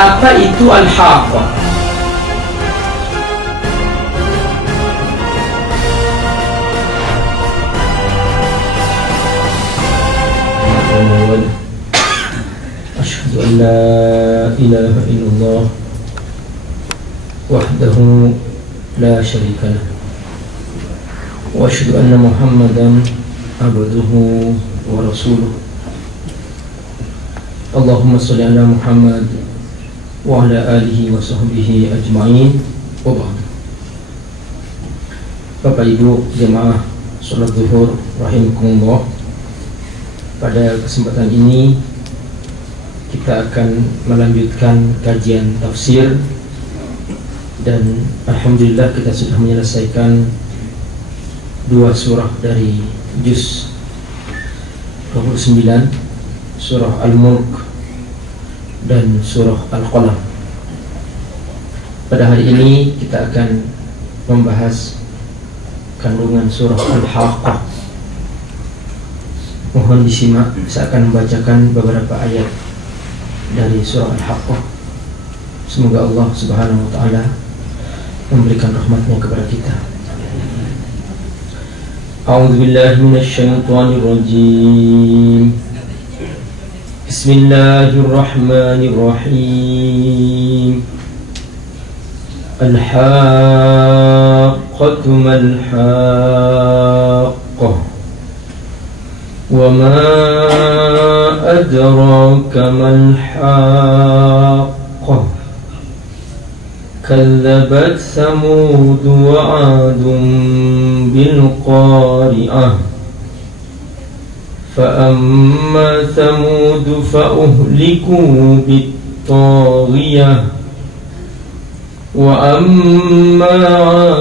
Apa itu al-haqqah? Asyhadu an la ilaha illallah wahdahu la syarika lah wa asyhadu anna Muhammadan abduhu wa rasuluh. Allahumma sholli ala Muhammad wa ala alihi wa sahbihi ajma'in. Wa ba'd. Bapak Ibu jemaah salat zuhur rahimakumullah, pada kesempatan ini kita akan melanjutkan kajian tafsir, dan alhamdulillah kita sudah menyelesaikan 2 surah dari juz 29, surah Al-Mulk dan surah Al-Qalam. Pada hari ini kita akan membahas kandungan surah Al-Haqqah. Mohon disimak, saya akan membacakan beberapa ayat dari surah Al-Haqqah. Semoga Allah Subhanahu wa ta'ala memberikan rahmatnya kepada kita. A'udzu billahi minasyaitonir rajim. Bismillahirrahmanirrahim. Al-haqqatu mal-haqqah. Wa ma adraka mal-haqqah. Kadzabat Thamud wa 'adun bil qari'ah. Fa amma Thamud fa uhliku bit taghiyah. Wa amma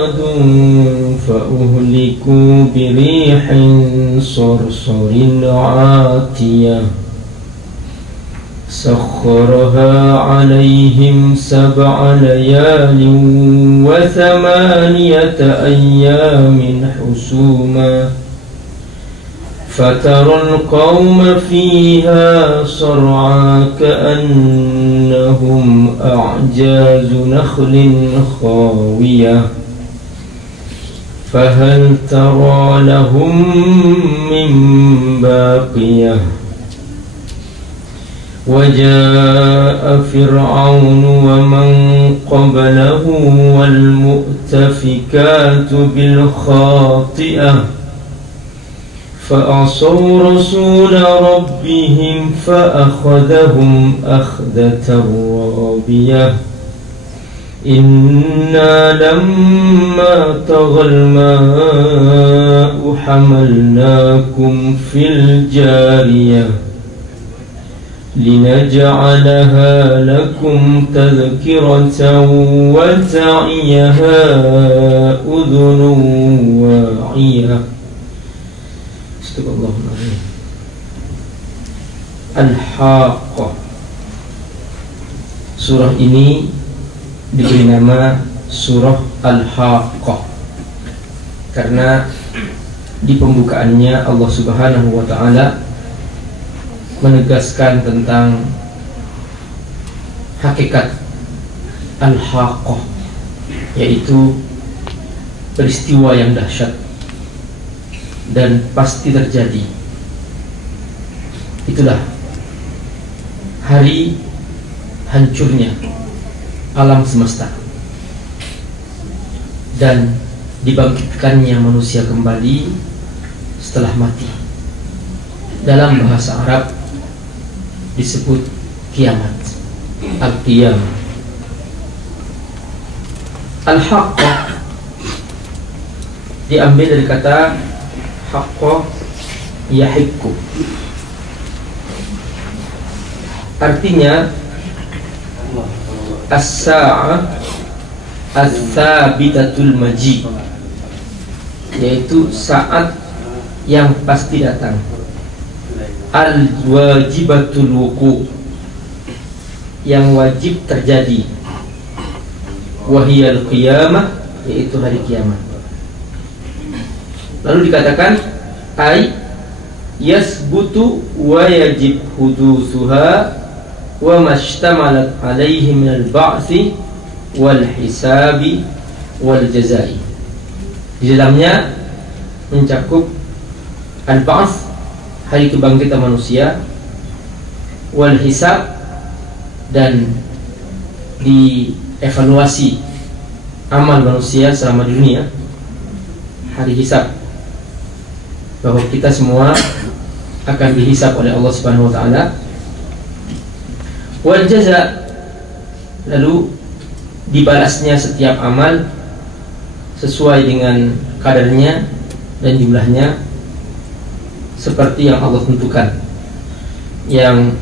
'adun fa uhliku bi rihin sarsarin 'atiyah. سخرها عليهم 7 ليال و8 أيام حسوما فترى القوم فيها صرعى كأنهم أعجاز نخل خاوية فهل ترى لهم من باقية وجاء فرعون ومن قبله والمؤتفكات بالخاطئة فعصوا رسول ربهم فأخذهم أخذة رابية إنا لما طغى الماء حملناكم في الجارية لنجعلها لكم تذكرة وتعيها أذن واعية. Astagfirullahaladzim. Al-Haqqah. Surah ini diberi nama surah Al-Haqqah karena di pembukaannya Allah Subhanahu wa ta'ala menegaskan tentang hakikat Al-Haqqah, yaitu peristiwa yang dahsyat dan pasti terjadi. Itulah hari hancurnya alam semesta dan dibangkitkannya manusia kembali setelah mati. Dalam bahasa Arab disebut kiamat, al-qiyamah. Al-Haqqah diambil dari kata haqqa yahiqqu, artinya as-sa'ah as-sabitatul maji, yaitu saat yang pasti datang. Al-wajibatul wuqu', yang wajib terjadi. Wahiyal qiyamah, yaitu hari kiamat. Lalu dikatakan ay yasbutu wa yajib hudusuha wa mashtamalat alaihi minal ba'thi wal hisabi wal jazai. Di dalamnya mencakup al-ba'ts, hari kebangkitan manusia, wal hisab, dan dievaluasi amal manusia selama di dunia, hari hisab, bahwa kita semua akan dihisab oleh Allah Subhanahu wa taala. Wal jaza, lalu dibalasnya setiap amal sesuai dengan kadarnya dan jumlahnya seperti yang Allah tentukan. Yang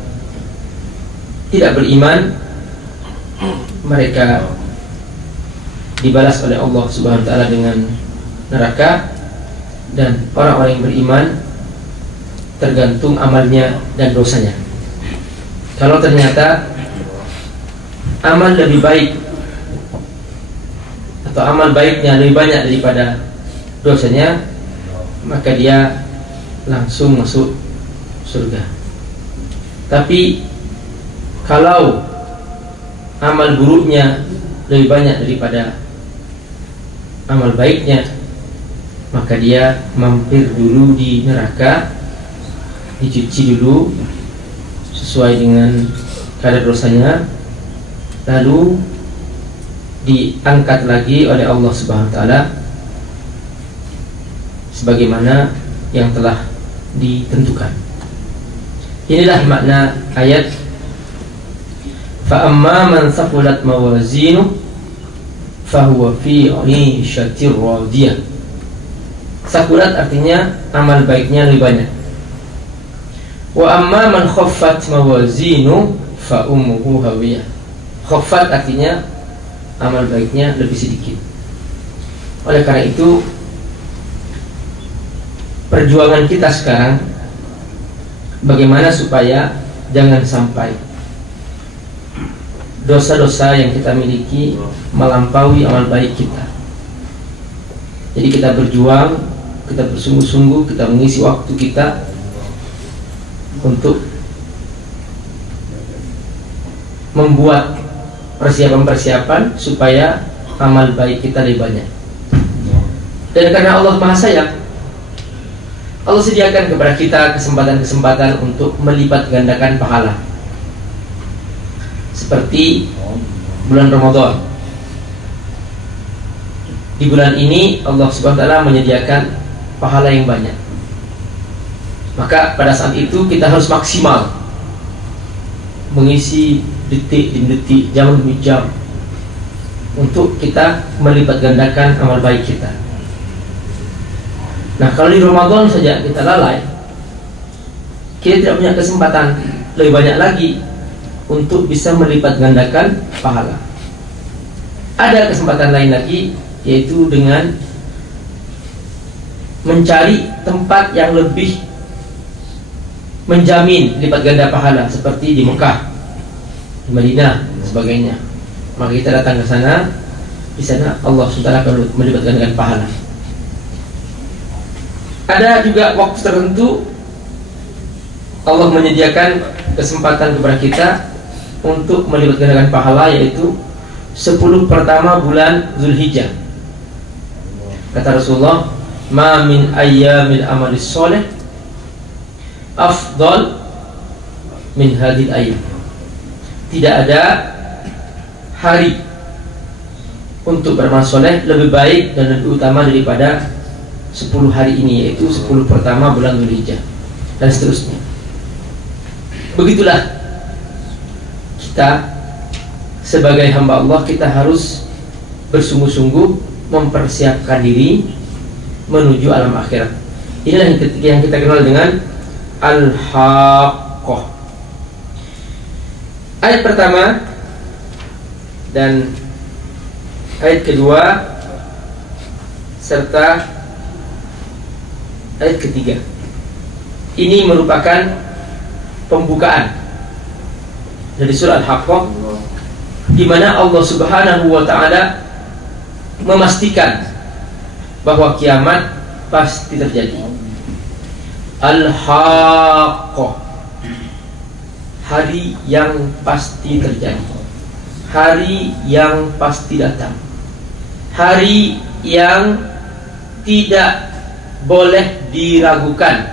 tidak beriman, mereka dibalas oleh Allah Subhanahu wa taala dengan neraka, dan orang-orang yang beriman tergantung amalnya dan dosanya. Kalau ternyata amal lebih baik atau amal baiknya lebih banyak daripada dosanya, maka dia langsung masuk surga. Tapi kalau amal buruknya lebih banyak daripada amal baiknya, maka dia mampir dulu di neraka, dicuci dulu sesuai dengan kadar dosanya, lalu diangkat lagi oleh Allah Subhanahu wa taala sebagaimana yang telah ditentukan. Inilah makna ayat fa amma man thaqulat mawazinuhu fahuwa fi 'ishatir radiyah. Thaqulat artinya amal baiknya lebih banyak. Wa amma man khaffat mawazinuhu fa ummuhu hawiyah. Khaffat artinya amal baiknya lebih sedikit. Oleh karena itu, perjuangan kita sekarang bagaimana supaya jangan sampai dosa-dosa yang kita miliki melampaui amal baik kita. Jadi kita berjuang, kita bersungguh-sungguh, kita mengisi waktu kita untuk membuat persiapan-persiapan supaya amal baik kita lebih banyak. Dan karena Allah Maha Sayang, Allah sediakan kepada kita kesempatan-kesempatan untuk melipat gandakan pahala. Seperti bulan Ramadan. Di bulan ini Allah Subhanahu wa taala menyediakan pahala yang banyak. Maka pada saat itu kita harus maksimal mengisi detik demi detik, jam demi jam, untuk kita melipat gandakan amal baik kita. Nah, kalau di Ramadan saja kita lalai, kita tidak punya kesempatan lebih banyak lagi untuk bisa melipat gandakan pahala. Ada kesempatan lain lagi, yaitu dengan mencari tempat yang lebih menjamin lipat ganda pahala, seperti di Mekah, di Madinah, sebagainya. Maka kita datang ke sana, di sana Allah SWT akan melipat gandakan pahala. Ada juga waktu tertentu Allah menyediakan kesempatan kepada kita untuk melipat gandakan pahala, yaitu 10 pertama bulan Zulhijjah. Kata Rasulullah, ma min ayyamil amalis soleh afdal min hadil ayyam. Tidak ada hari untuk beramal soleh lebih baik dan lebih utama daripada 10 hari ini, yaitu 10 pertama bulan Dzulhijjah, dan seterusnya. Begitulah kita sebagai hamba Allah, kita harus bersungguh-sungguh mempersiapkan diri menuju alam akhirat. Inilah yang kita kenal dengan Al-Haqqah. Ayat pertama dan ayat kedua serta ayat ketiga ini merupakan pembukaan dari surah Al-Haqqah, di mana Allah Subhanahu wa taala memastikan bahwa kiamat pasti terjadi. Al-Haqqah, hari yang pasti terjadi, hari yang pasti datang, hari yang tidak boleh diragukan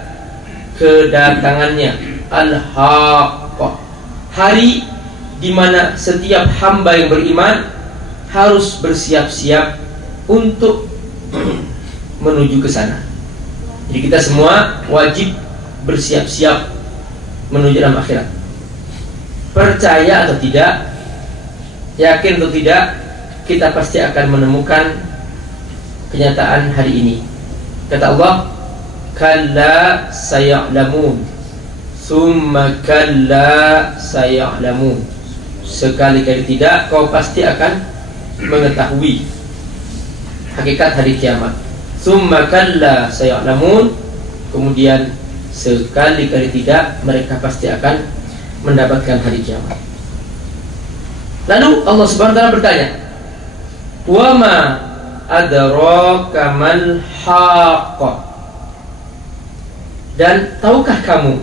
kedatangannya. Al-Haqqah, hari di mana setiap hamba yang beriman harus bersiap-siap untuk menuju ke sana. Jadi kita semua wajib bersiap-siap menuju dalam akhirat. Percaya atau tidak, yakin atau tidak, kita pasti akan menemukan kenyataan hari ini. Kata Allah, kalla saya'lamun, summa kalla saya'lamun. Sekali-kali tidak, kau pasti akan mengetahui hakikat hari kiamat. Summa kalla saya'lamun, kemudian sekali-kali tidak, mereka pasti akan mendapatkan hari kiamat. Lalu Allah Subhanahu wa taala bertanya, wa ma adraka mal haqqah, dan tahukah kamu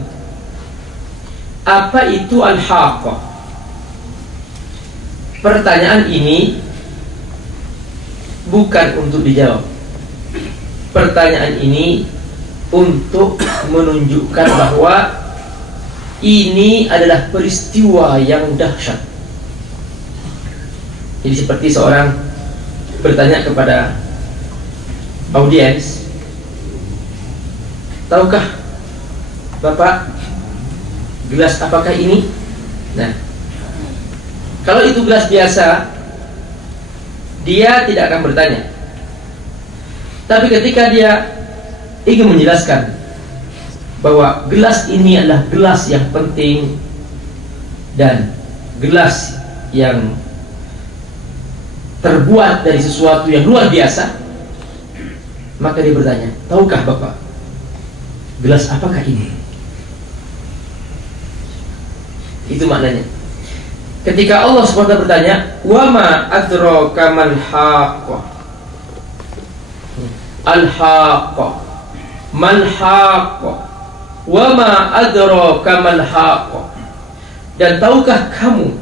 apa itu al-haqqah? Pertanyaan ini bukan untuk dijawab. Pertanyaan ini untuk menunjukkan bahwa ini adalah peristiwa yang dahsyat. Jadi seperti seorang bertanya kepada audiens, tahukah Bapak gelas apakah ini? Nah, kalau itu gelas biasa, dia tidak akan bertanya. Tapi ketika dia ingin menjelaskan bahwa gelas ini adalah gelas yang penting dan gelas yang terbuat dari sesuatu yang luar biasa, maka dia bertanya, tahukah Bapak gelas apakah ini? Itu maknanya. Ketika Allah SWT bertanya, wa ma adraka mal haqqah, al-haqqah, mal haqqah, wa ma adraka mal haqqah, dan tahukah kamu,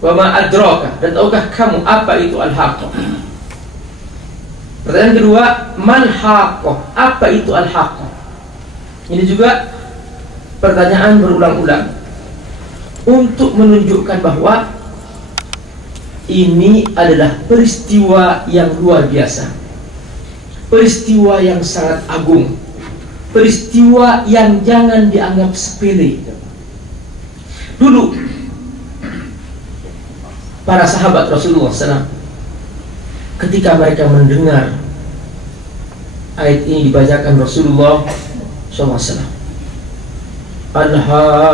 wa ma adraka, dan tahukah kamu apa itu al-haqqah? Pertanyaan kedua, mal haqqah, apa itu al-haqqah? Ini juga pertanyaan berulang-ulang untuk menunjukkan bahwa ini adalah peristiwa yang luar biasa, peristiwa yang sangat agung, peristiwa yang jangan dianggap sepele. Dulu para sahabat Rasulullah SAW, ketika mereka mendengar ayat ini dibacakan Rasulullah SAW, al-haqqah,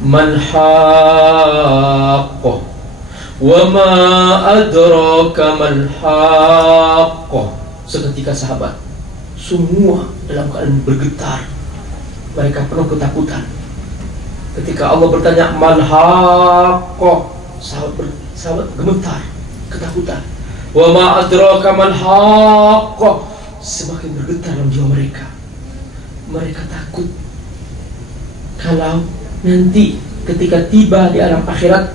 mal haqqah, wa ma adraka mal haqqah. Seketika sahabat semua dalam keadaan bergetar, mereka penuh ketakutan. Ketika Allah bertanya mal haqqah, sahabat gemetar, ketakutan. Wa ma adraka mal haqqah, semakin bergetar dalam jiwa mereka. Mereka takut kalau nanti ketika tiba di alam akhirat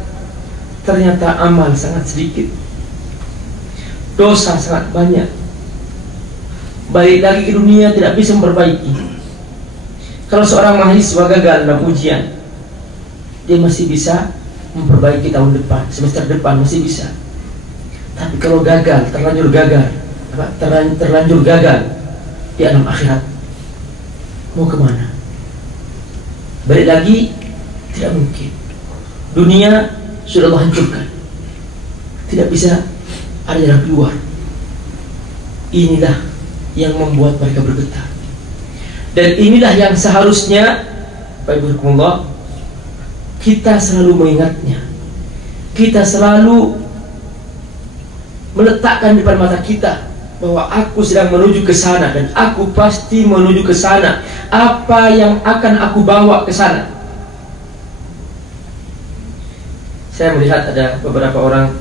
ternyata amal sangat sedikit, dosa sangat banyak, balik lagi ke dunia tidak bisa memperbaiki. Kalau seorang mahasiswa gagal dalam ujian, dia masih bisa memperbaiki tahun depan, semester depan masih bisa. Tapi kalau gagal, terlanjur gagal di alam akhirat, mau kemana? Balik lagi tidak mungkin. Dunia sudah Allah hancurkan, tidak bisa ada jalan keluar. Inilah yang membuat mereka bergetar, dan inilah yang seharusnya kita selalu mengingatnya, kita selalu meletakkan di depan mata kita bahwa aku sedang menuju ke sana dan aku pasti menuju ke sana. Apa yang akan aku bawa ke sana? Saya melihat ada beberapa orang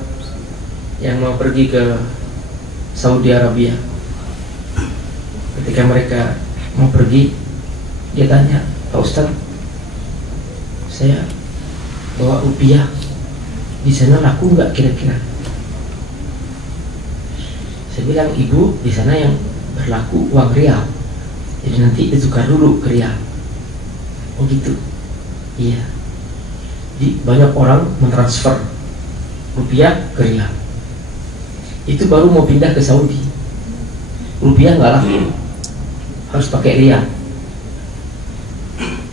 yang mau pergi ke Saudi Arabia. Ketika mereka mau pergi, dia tanya, Pak Ustaz, saya bawa rupiah, di sana laku nggak kira-kira? Saya bilang, ibu, di sana yang berlaku uang rial, jadi nanti ditukar dulu ke rial. Oh gitu? Iya. Jadi banyak orang mentransfer rupiah ke rial. Itu baru mau pindah ke Saudi, rupiah nggak laku, harus pakai rial.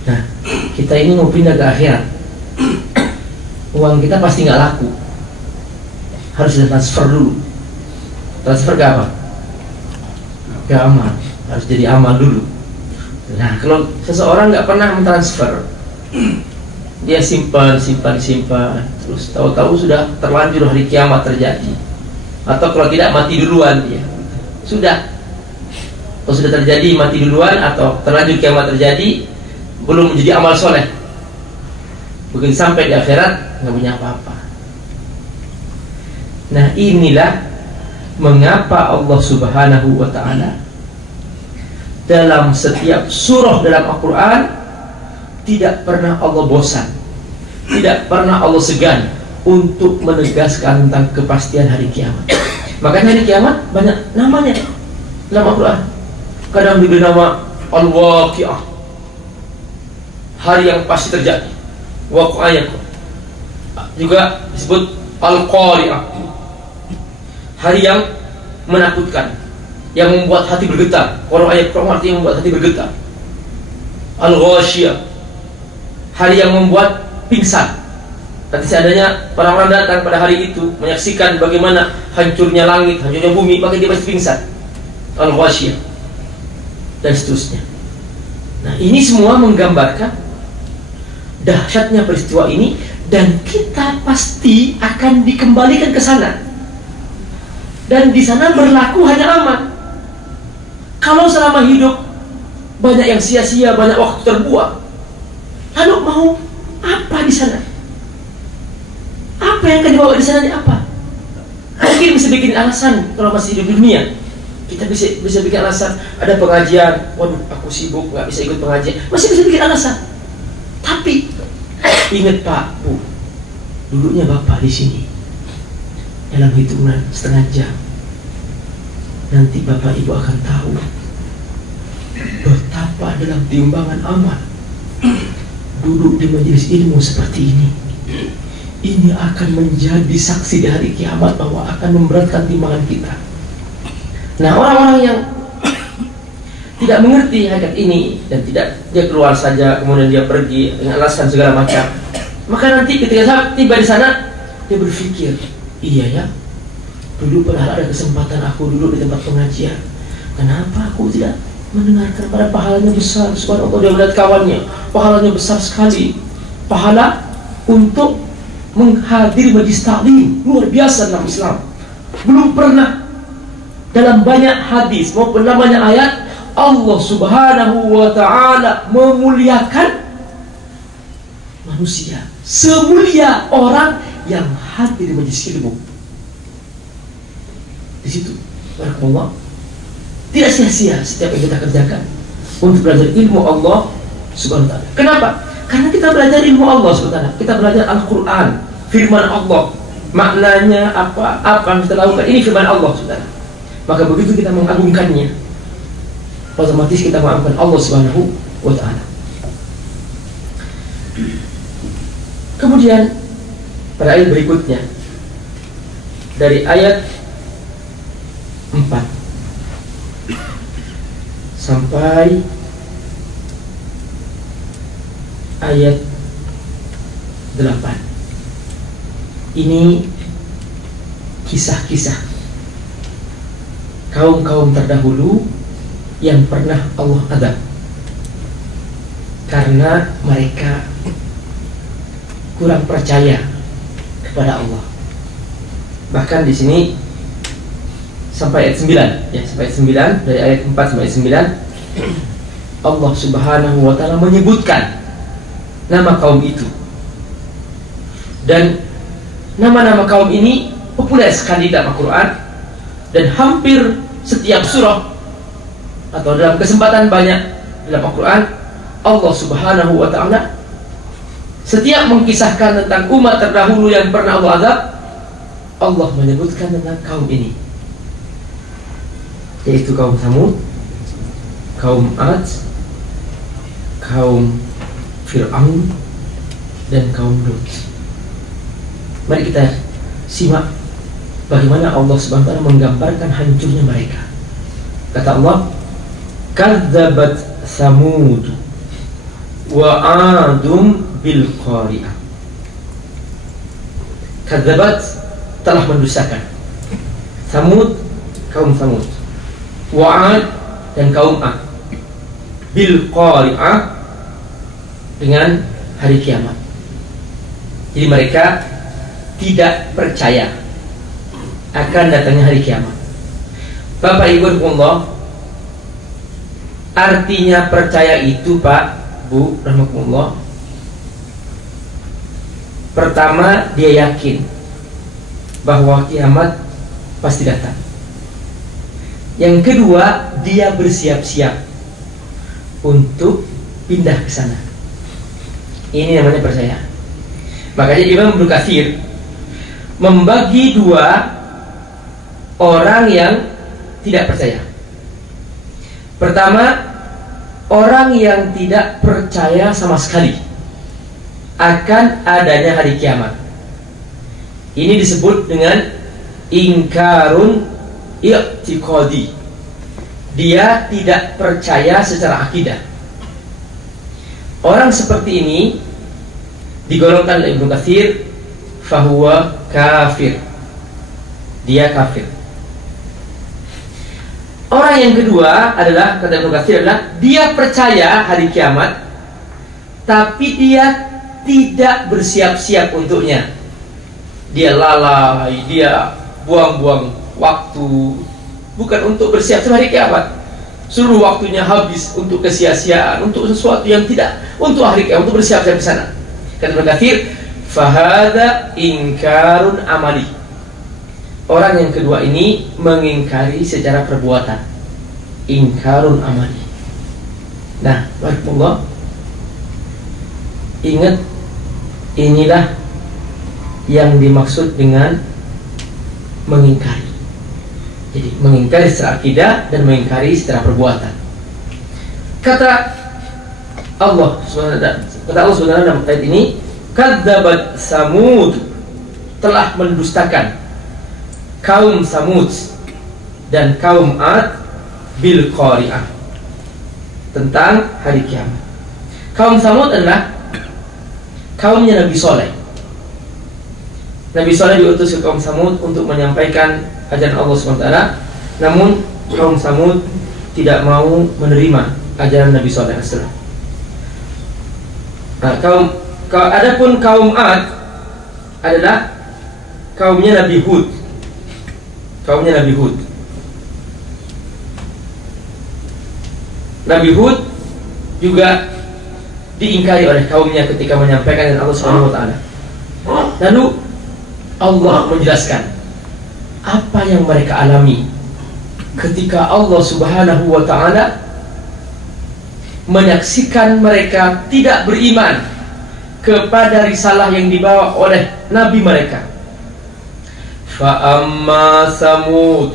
Nah, kita ini mau pindah ke akhirat, uang kita pasti nggak laku, harus ditransfer dulu. Transfer ke apa? Ke amal, harus jadi amal dulu. Nah, kalau seseorang nggak pernah mentransfer, dia simpan, terus tahu-tahu sudah terlanjur hari kiamat terjadi, atau kalau tidak mati duluan dia, sudah. Kalau sudah terjadi mati duluan atau terlanjur kiamat terjadi, belum menjadi amal soleh, begitu sampai di akhirat nggak punya apa-apa. Nah, inilah mengapa Allah Subhanahu wa ta'ala dalam setiap surah dalam Al-Quran tidak pernah Allah bosan, tidak pernah Allah segan untuk menegaskan tentang kepastian hari kiamat. Makanya hari kiamat banyak namanya dalam Al-Quran. Kadang diberi nama Al-Waqi'ah, hari yang pasti terjadi, waqi'ah. Juga disebut Al-Qari'ah, hari yang menakutkan, yang membuat hati bergetar. Kalau ayat Quran artinya membuat hati bergetar. Al-Ghashiyah, hari yang membuat pingsan. Nanti seandainya orang-orang datang pada hari itu menyaksikan bagaimana hancurnya langit, hancurnya bumi, maka dia pasti pingsan. Al-Ghashiyah dan seterusnya. Nah, ini semua menggambarkan dahsyatnya peristiwa ini, dan kita pasti akan dikembalikan ke sana. Dan di sana berlaku hanya aman. Kalau selama hidup banyak yang sia-sia, banyak waktu terbuang, lalu mau apa di sana? Apa yang akan dibawa di sana? Apa? Mungkin bisa bikin alasan kalau masih hidup di dunia. Kita bisa bikin alasan, ada pengajian, waduh aku sibuk nggak bisa ikut pengajian, masih bisa bikin alasan. Tapi ingat Pak, Bu, duduknya Bapak di sini dalam hitungan setengah jam. Nanti Bapak Ibu akan tahu betapa dalam timbangan amal duduk di majelis ilmu seperti ini akan menjadi saksi di hari kiamat bahwa akan memberatkan timbangan kita. Nah, orang-orang yang tidak mengerti hakikat ini dan tidak, dia keluar saja kemudian dia pergi dengan alasan segala macam, maka nanti ketika saya tiba di sana dia berpikir, iya ya, dulu pernah ada kesempatan aku duduk di tempat pengajian, kenapa aku tidak mendengarkan? Pada pahalanya besar, subhanallah. Dia melihat kawannya, pahalanya besar sekali, pahala untuk menghadiri majlis taklim, luar biasa dalam Islam. Belum pernah dalam banyak hadis maupun dalam banyak ayat Allah Subhanahu wa ta'ala memuliakan manusia semulia orang yang hadir di majlis ilmu. Di situ, barakallah, tidak sia-sia setiap yang kita kerjakan untuk belajar ilmu Allah Subhanahu wa ta'ala. Kenapa? Karena kita belajar ilmu Allah Subhanahu wa ta'ala. Kita belajar Al-Quran, firman Allah, maknanya apa yang kita lakukan, ini firman Allah Subhanahu wa ta'ala. Maka begitu kita mengagungkannya, otomatis kita mengagungkan Allah Subhanahu wa ta'ala. Kemudian pada ayat berikutnya, dari ayat 4 sampai ayat 8, ini kisah-kisah kaum-kaum terdahulu yang pernah Allah adab karena mereka kurang percaya kepada Allah. Bahkan di sini sampai ayat 9, ya, sampai ayat 9, dari ayat 4 sampai ayat 9 Allah Subhanahu wa ta'ala menyebutkan nama kaum itu. Dan nama-nama kaum ini populer sekali dalam Al-Quran, dan hampir setiap surah atau dalam kesempatan banyak dalam Al-Quran Allah Subhanahu wa ta'ala Setiap mengkisahkan tentang umat terdahulu yang pernah Allah azab, Allah menyebutkan tentang kaum ini, yaitu kaum Samud, kaum Ad, kaum Fir'aun, dan kaum Lut. Mari kita simak bagaimana Allah Subhanahu wa ta'ala menggambarkan hancurnya mereka. Kata Allah, kadzabat Samud wa 'adum bil qari'ah. Kadzabat, telah mendustakan. Samud, kaum Samud. Wa 'ad, dan kaum Ad. Bil qari'ah, dengan hari kiamat. Jadi mereka tidak percaya akan datangnya hari kiamat. Bapak Ibu Allah, artinya percaya itu Pak Bu rahmatullah, pertama dia yakin bahwa kiamat pasti datang. Yang kedua, dia bersiap-siap untuk pindah ke sana. Ini namanya percaya. Makanya Imam Ibnu Katsir membagi dua orang yang tidak percaya. Pertama, orang yang tidak percaya sama sekali akan adanya hari kiamat. Ini disebut dengan ingkarun i'tiqadi. Dia tidak percaya secara akidah. Orang seperti ini digolongkan oleh Ibnu Katsir fahuwa kafir. Dia kafir. Orang yang kedua adalah, kata Ibnu Katsir, adalah dia percaya hari kiamat, tapi dia tidak bersiap-siap untuknya. Dia lalai, dia buang-buang waktu, bukan untuk bersiap-siap hari kiamat. Seluruh waktunya habis untuk kesia-siaan, untuk sesuatu yang tidak untuk hari kiamat, untuk bersiap-siap di sana. Kata Ibnu Katsir, fahada ingkarun amali. Orang yang kedua ini mengingkari secara perbuatan, ingkarun amali. Nah, barakallah, ingat, inilah yang dimaksud dengan mengingkari. Jadi mengingkari secara akidah dan mengingkari secara perbuatan. Kata Allah Subhanahu dalam ayat ini, kadzabat Samud, telah mendustakan kaum Samud dan kaum Ad bil qari'ah, tentang hari kiamat. Kaum Samud adalah kaumnya Nabi Saleh. Nabi Saleh diutus ke kaum Samud untuk menyampaikan ajaran Allah SWT. Namun kaum Samud tidak mau menerima ajaran Nabi Saleh. Nah, adapun kaum Ad adalah kaumnya Nabi Hud. Kaumnya Nabi Hud. Nabi Hud juga diingkari oleh kaumnya ketika menyampaikan dengan Allah Subhanahu wa taala. Lalu Allah menjelaskan apa yang mereka alami ketika Allah Subhanahu wa taala menyaksikan mereka tidak beriman kepada risalah yang dibawa oleh nabi mereka. Fa'amma Samud,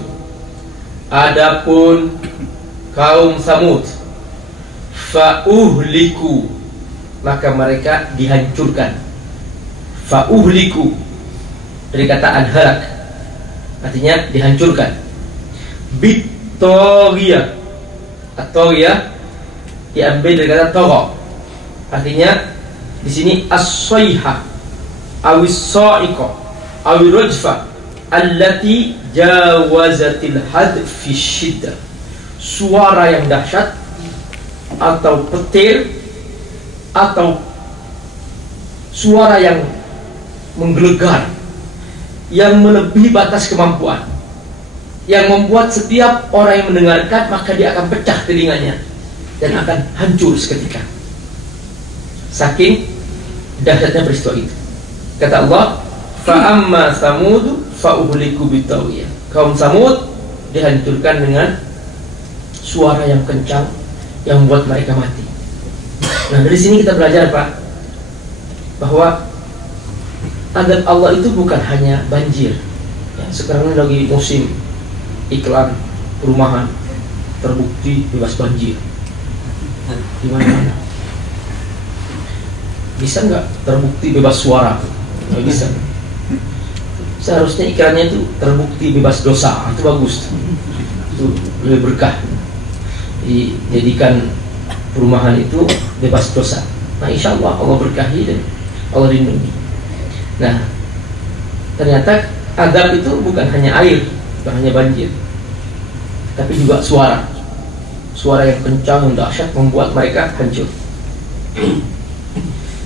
adapun kaum Samud, fa'uhliku, maka mereka dihancurkan. Fa'uhliku dari kata anharak, artinya dihancurkan. Bit-Taghiyah, at-Taghiyah diambil dari kata tagha, artinya di sini as-sayha awis-sa'iqa awir-rajfa allati jawazatil had fi syiddah, suara yang dahsyat atau petir atau suara yang menggelegar yang melebihi batas kemampuan, yang membuat setiap orang yang mendengarkan maka dia akan pecah telinganya dan akan hancur seketika, saking dahsyatnya peristiwa itu. Kata Allah, fa'amma Samud fa'uhliku bitawiyah, kaum Samud dihancurkan dengan suara yang kencang yang membuat mereka mati. Nah, dari sini kita belajar, Pak, bahwa adab Allah itu bukan hanya banjir. Ya, sekarang ini lagi musim iklan perumahan, terbukti bebas banjir di mana-mana. Bisa nggak terbukti bebas suara? Nggak bisa. Seharusnya iklannya itu terbukti bebas dosa, itu bagus. Itu lebih berkah. Dijadikan perumahan itu bebas dosa. Nah, insya Allah Allah berkahi dan Allah lindungi. Nah, ternyata adab itu bukan hanya air, bukan hanya banjir, tapi juga suara. Suara yang kencang dan dahsyat membuat mereka hancur.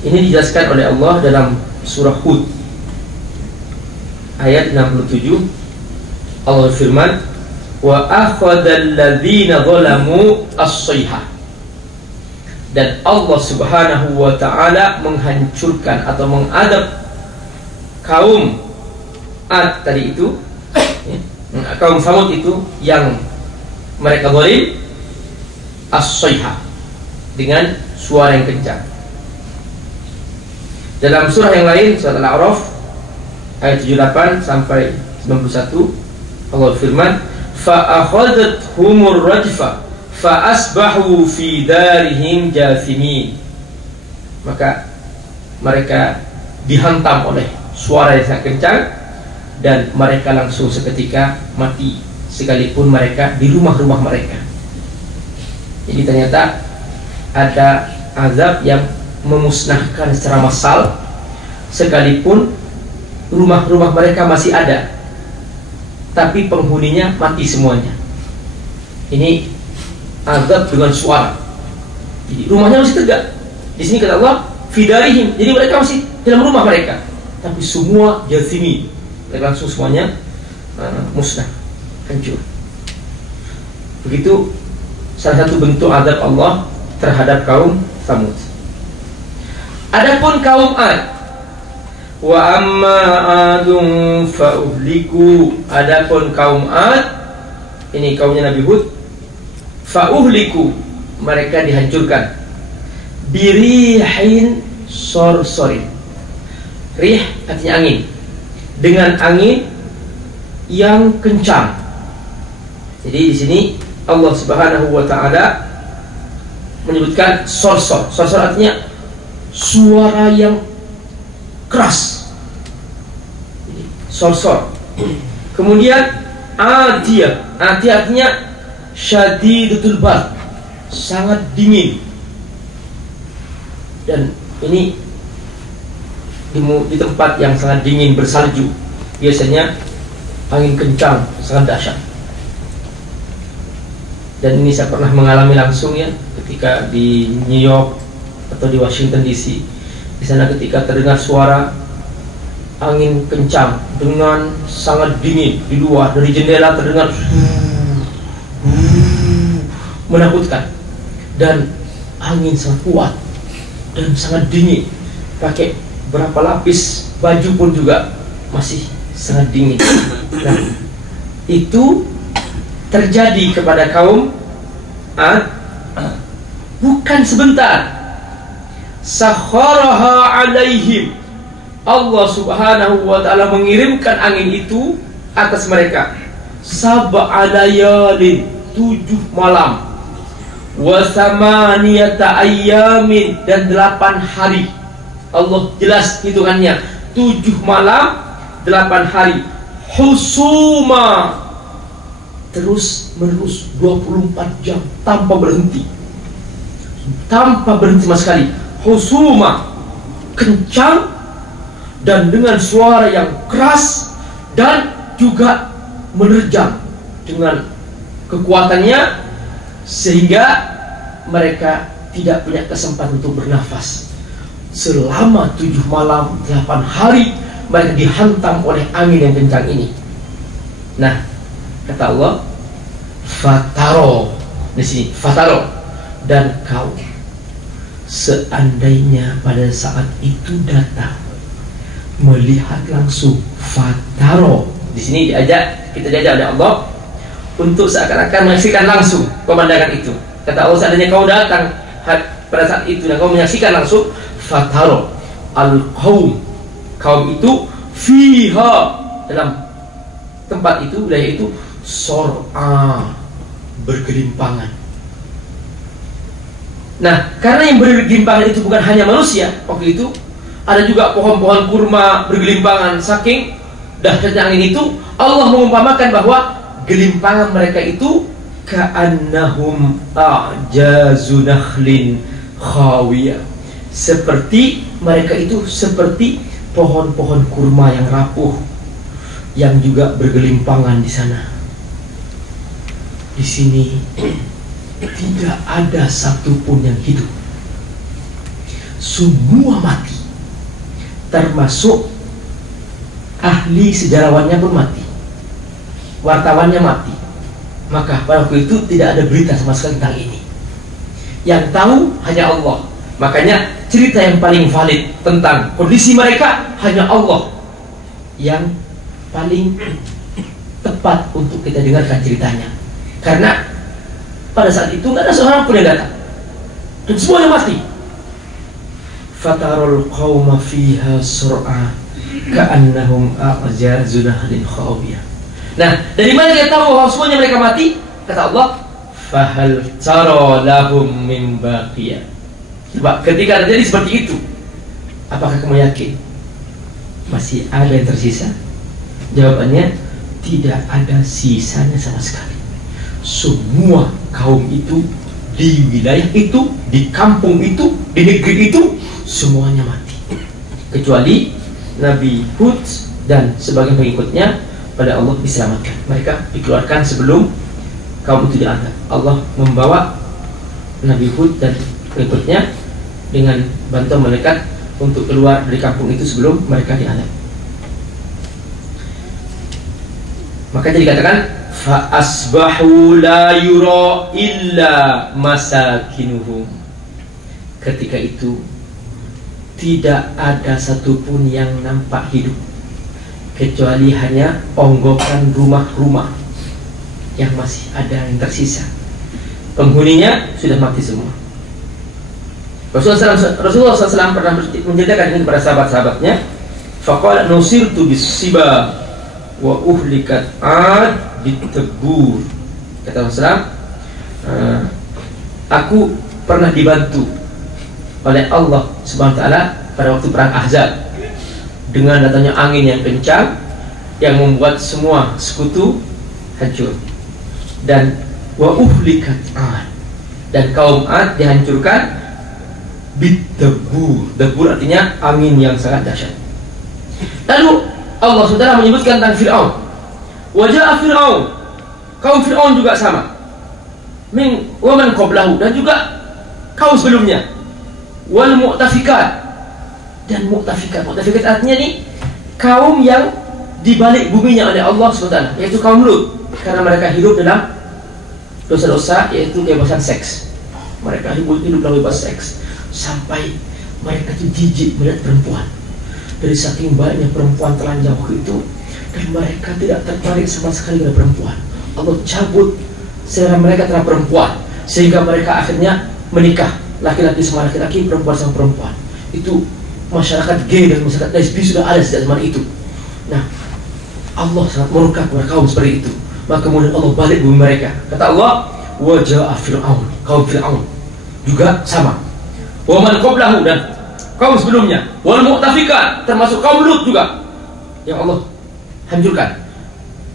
Ini dijelaskan oleh Allah dalam surah Hud ayat 67. Allah berfirman, wa akhadhal ladzina zalamu as-sayhah. Dan Allah Subhanahu wa taala menghancurkan atau mengadab kaum Ad tadi itu, ya, kaum Samud itu yang mereka zalim, as-sayhah, dengan suara yang kencang. Dalam surah yang lain, surah Al-A'raf ayat 78 sampai 91, Allah firman, fa akhadhathumur rajfa fa asbahu fi darihim jathimin. Maka mereka dihantam oleh suara yang sangat kencang dan mereka langsung seketika mati, sekalipun mereka di rumah-rumah mereka. Jadi ternyata ada azab yang memusnahkan secara massal, sekalipun rumah-rumah mereka masih ada, tapi penghuninya mati semuanya. Ini azab dengan suara. Jadi rumahnya masih tegak. Di sini kata Allah, fidarihim. Jadi mereka masih dalam rumah mereka, tapi semua jazimi, langsung semuanya musnah, hancur. Begitu salah satu bentuk azab Allah terhadap kaum Samud. Adapun kaum Ad, wa amma adun fa uhliku. Adapun kaum Ad, ini kaumnya Nabi Hud, fa uhliku, mereka dihancurkan birihin sorsorin. Rih artinya angin, dengan angin yang kencang. Jadi di sini Allah Subhanahu wa taala menyebutkan sorsor. Sorsor artinya suara yang keras. Sorsor. Kemudian adiyah. Adiyah artinya syadidatul bard, sangat dingin. Dan ini di tempat yang sangat dingin bersalju, biasanya angin kencang, sangat dahsyat. Dan ini saya pernah mengalami langsung, ya, ketika di New York atau di Washington DC. Di sana ketika terdengar suara angin kencang dengan sangat dingin di luar, dari jendela terdengar menakutkan, dan angin sangat kuat dan sangat dingin. Pakai berapa lapis baju pun juga masih sangat dingin. Nah, itu terjadi kepada kaum Ad bukan sebentar. Sakharaha alaihim, Allah Subhanahu wa ta'ala mengirimkan angin itu atas mereka sab'a layalin, 7 malam, wa thamaniyata ayyamin, dan 8 hari. Allah jelas hitungannya, 7 malam 8 hari, husuma, terus menerus 24 jam tanpa berhenti, tanpa berhenti sama sekali. Husuma, kencang dan dengan suara yang keras, dan juga menerjang dengan kekuatannya, sehingga mereka tidak punya kesempatan untuk bernafas. Selama 7 malam 8 hari mereka dihantam oleh angin yang kencang ini. Nah, kata Allah, fataro, di sini fataro, dan kau seandainya pada saat itu datang melihat langsung. Fataro di sini kita diajak oleh Allah untuk seakan-akan menyaksikan langsung pemandangan itu. Kata Allah, seandainya kau datang pada saat itu dan kau menyaksikan langsung, fataro, al-qaum. Kaum itu fiha, dalam tempat itu, wilayah itu, sor'a, bergelimpangan. Nah, karena yang bergelimpangan itu bukan hanya manusia, waktu itu ada juga pohon-pohon kurma bergelimpangan. Saking dahsyatnya angin itu, Allah mengumpamakan bahwa gelimpangan mereka itu ka'annahum a'jazu nakhlin khawiyah, seperti mereka itu seperti pohon-pohon kurma yang rapuh yang juga bergelimpangan di sana. Di sini tidak ada satupun yang hidup, semua mati, termasuk ahli sejarawannya pun mati, wartawannya mati. Maka pada waktu itu tidak ada berita sama sekali tentang ini. Yang tahu hanya Allah. Makanya cerita yang paling valid tentang kondisi mereka hanya Allah yang paling tepat untuk kita dengarkan ceritanya. Karena pada saat itu tidak ada seorang pun yang datang, dan semuanya mati. Fatarul qauma fiha sur'a ka'annahum a'jazu nakhlin khawiyah. Nah, dari mana dia tahu bahwa semuanya mereka mati? Kata Allah, fahal tara lahum min baqiyah. Coba, ketika terjadi seperti itu, apakah kamu yakin masih ada yang tersisa? Jawabannya, tidak ada sisanya sama sekali. Semua kaum itu, di wilayah itu, di kampung itu, di negeri itu, semuanya mati, kecuali Nabi Hud dan sebagian pengikutnya. Pada Allah diselamatkan, mereka dikeluarkan sebelum kaum itu diazab. Allah membawa Nabi Hud dan pengikutnya dengan bantuan malaikat untuk keluar dari kampung itu sebelum mereka diazab. Maka jadi dikatakan fa asbahu la yura illa masakinuhum. Ketika itu tidak ada satupun yang nampak hidup, kecuali hanya onggokan rumah-rumah yang masih ada yang tersisa. Penghuninya sudah mati semua. Rasulullah SAW pernah menceritakan ini kepada sahabat-sahabatnya. Faqala nusirtu bis-siba wa uhlikat ad bitebur. Kata Rasulullah, aku pernah dibantu oleh Allah Subhanahu wa taala pada waktu perang Ahzab dengan datangnya angin yang kencang yang membuat semua sekutu hancur. Dan wa uhlikat ad, dan kaum Ad dihancurkan bitdabur. Dabur artinya angin yang sangat dahsyat. Lalu Allah SWT menyebutkan tentang Fir'aun. Wajah Fir'aun, kaum Fir'aun juga sama. Min wa man qablahu, dan juga kaum sebelumnya. Wal mu'tafikat, dan mu'tafikat. Mu'tafikat artinya nih kaum yang dibalik buminya oleh Allah SWT, yaitu kaum Lut. Karena mereka hidup dalam dosa-dosa, yaitu kebebasan seks. Mereka hidup dalam bebas seks, sampai mereka itu jijik melihat perempuan. Dari saking banyaknya perempuan telanjang waktu itu, dan mereka tidak tertarik sama sekali dengan perempuan. Allah cabut selera mereka terhadap perempuan, sehingga mereka akhirnya menikah, laki-laki sama laki-laki, perempuan sama perempuan. Itu masyarakat gay dan masyarakat lesbi sudah ada sejak zaman itu. Nah, Allah sangat murka kepada kaum seperti itu. Maka kemudian Allah balik bumi mereka. Kata Allah, wajah Fir'aun, kaum Fir'aun juga sama. Wa man qablahu, dan kaum sebelumnya. Wal mu'tafikat, termasuk kaum Lut juga, yang Allah hancurkan.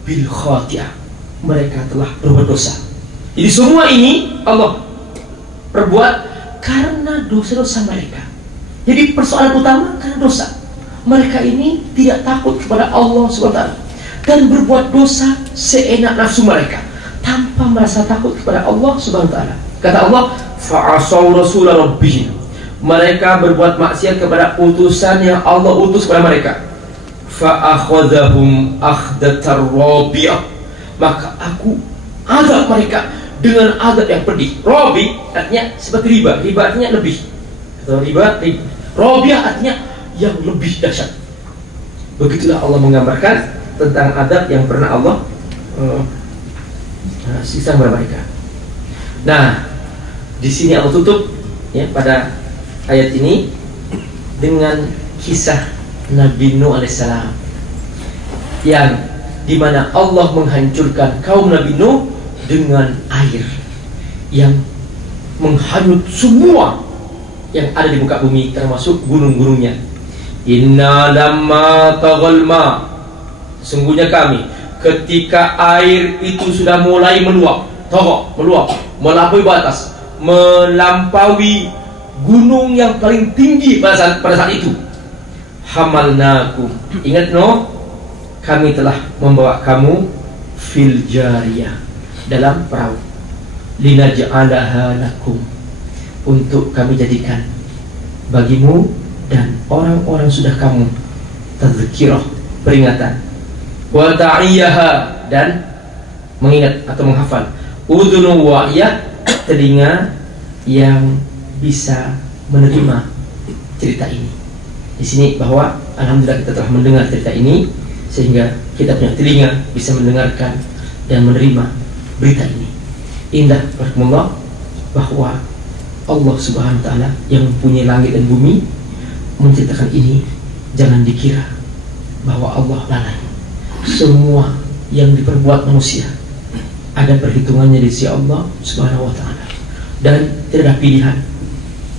Bil khati'ah, mereka telah berbuat dosa. Jadi semua ini Allah perbuat karena dosa-dosa mereka. Jadi persoalan utama karena dosa. Mereka ini tidak takut kepada Allah SWT dan berbuat dosa seenak nafsu mereka tanpa merasa takut kepada Allah SWT. Kata Allah, fa'asaw rasulah rabbihim, mereka berbuat maksiat kepada utusan yang Allah utus kepada mereka. Fa'akhadhahum akhdatar rabiyah, maka aku azab mereka dengan azab yang pedih. Rabi artinya seperti riba. Riba artinya lebih. Atau riba. Rabiyah artinya yang lebih dahsyat. Begitulah Allah menggambarkan tentang adab yang pernah Allah siksa kepada mereka. Nah, di sini Allah tutup ya pada ayat ini dengan kisah Nabi Nuh alaihissalam, yang dimana Allah menghancurkan kaum Nabi Nuh dengan air yang menghanyut semua yang ada di muka bumi, termasuk gunung-gunungnya. Inna lamma taghal ma, sungguhnya kami ketika air itu sudah mulai meluap, meluap, melampaui batas, melampaui gunung yang paling tinggi pada saat itu. Hamalnakum, ingat no, kami telah membawa kamu fil jariyah, dalam perahu, linaj'alaha lakum, untuk kami jadikan bagimu dan orang-orang sudah kamu tadzkirah, peringatan, wa ta'iyaha, dan mengingat atau menghafal, udhunu wa'iyah, telinga yang bisa menerima cerita ini. Di sini bahwa alhamdulillah kita telah mendengar cerita ini, sehingga kita punya telinga bisa mendengarkan dan menerima berita ini. Indah barakallah bahwa Allah Subhanahu wa taala yang mempunyai langit dan bumi menceritakan ini. Jangan dikira bahwa Allah lalai. Semua yang diperbuat manusia ada perhitungannya di sisi Allah Subhanahu wa taala, dan tidak ada pilihan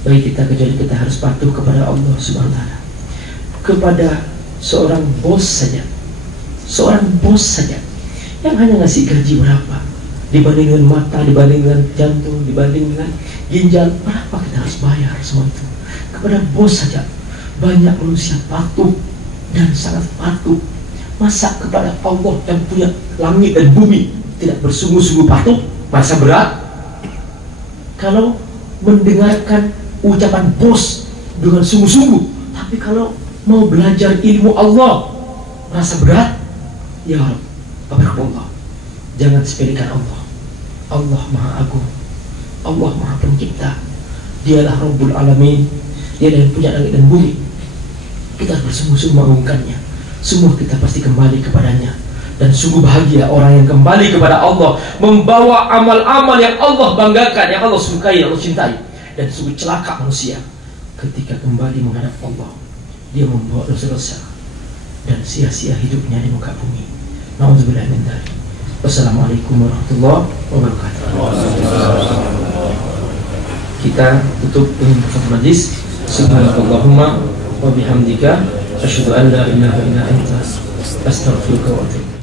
bagi kita kecuali kita harus patuh kepada Allah Subhanahu wa taala. Kepada seorang bos saja yang hanya ngasih gaji berapa, dibanding dengan mata, dibanding dengan jantung, dibanding dengan ginjal, berapa kita harus bayar semua itu. Kepada bos saja banyak manusia patuh dan sangat patuh. Masa kepada Allah yang punya langit dan bumi tidak bersungguh-sungguh patuh? Masa berat? Kalau mendengarkan ucapan bos dengan sungguh-sungguh, tapi kalau mau belajar ilmu Allah merasa berat, ya Allah, jangan sepelekan Allah. Allah Maha Agung, Allah Maha Pencipta, Dialah Rabbul Alamin, Dialah yang punya langit dan bumi. Kita harus bersungguh-sungguh mengagungkannya. Semua kita pasti kembali kepadanya, dan sungguh bahagia orang yang kembali kepada Allah, membawa amal-amal yang Allah banggakan, yang Allah sukai, yang Allah cintai. Dan sungguh celaka manusia ketika kembali menghadap Allah, dia membawa dosa-dosa dan sia-sia hidupnya di muka bumi. Nauzubillah min dzalik. Wassalamualaikum warahmatullahi wabarakatuh. Kita tutup dengan majlis. Subhanakallahumma wa bihamdika, asyhadu an la ilaha illa anta, astaghfiruka wa atubu ilaik.